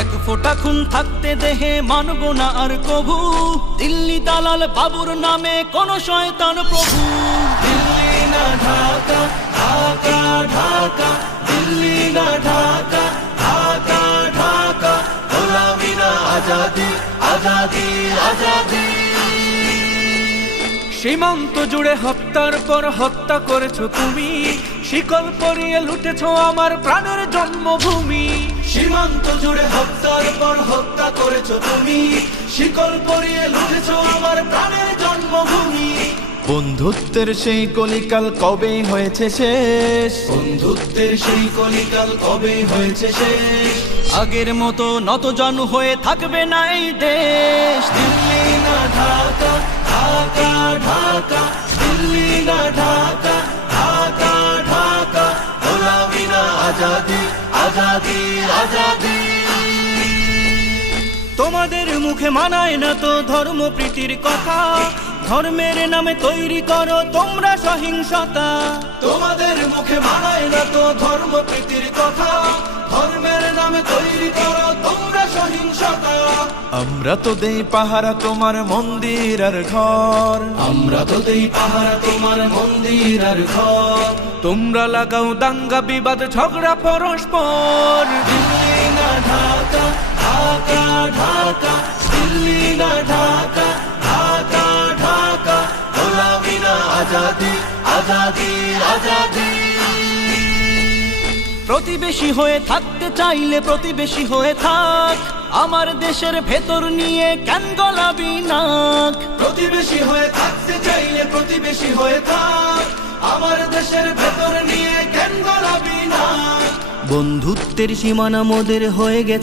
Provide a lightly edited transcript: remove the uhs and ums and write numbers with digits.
এক ফোঁটা খুন থাকতে দেহে মানব না আর কভু, দিল্লি দালাল বাবুর নামে কোন শয়তান প্রভু। দিল্লি না ঢাকা, ঢাকা ঢাকা, দিল্লি না ঢাকা, ঢাকা ঢাকা, গোলামি না আজাদি, আজাদি আজাদি। সীমান্ত জুড়ে হত্যার পর হত্যা করেছো তুমি, শিকল পরিয়ে লুটেছো আমার প্রাণের জন্মভূমি। সীমান্ত জুড়ে হত্যার পর হত্যা করেছো তুমি, শিকল পরিয়ে লুটেছো আমার প্রাণের জন্মভূমি। বন্ধুত্বের সেই কলিকাল কবে হয়েছে শেষ, বন্ধুত্বের সেই কলিকাল কবে হয়েছে শেষ। আগের মতো নতজানু হয়ে থাকবে না এই দেশ। দিল্লি না ঢাকা, ঢাকা ঢাকা, দিল্লি না ঢাকা, ঢাকা ঢাকা, গোলামি না আজাদি, আজাদি আজাদি। তোমাদের মুখে মানায় না তো ধর্মপ্রীতির কথা, ধর্মের নামে তৈরি করো তোমরা সহিংসতা। তোমাদের মুখে মানায় না তো ধর্মপ্রীতির কথা, ধর্মের নামে তৈরি করো তোমরা সহিংসতা। আমরা তো দেই পাহারা তোমার মন্দির আর ঘর, আমরা তো দেই পাহারা তোমার মন্দির আর ঘর। তোমরা লাগাও দাঙ্গা বিবাদ ঝগড়া পরস্পর। দিল্লি না ঢাকা, ঢাকা ঢাকা, দিল্লি না ঢাকা, ঢাকা ঢাকা, গোলামি না আজাদি, আজাদি আজাদি। প্রতিবেশী হয়ে থাকতে চাইলে প্রতিবেশী হয়ে থাক, আমার দেশের ভেতর নিয়ে কেন গলাবি নাক। প্রতিবেশী হয়ে থাকতে চাইলে প্রতিবেশী হয়ে থাক, আমার দেশের ভেতর নিয়ে কেন গলাবি নাক। বন্ধুত্বের সীমানা মোদের হয়ে গেছে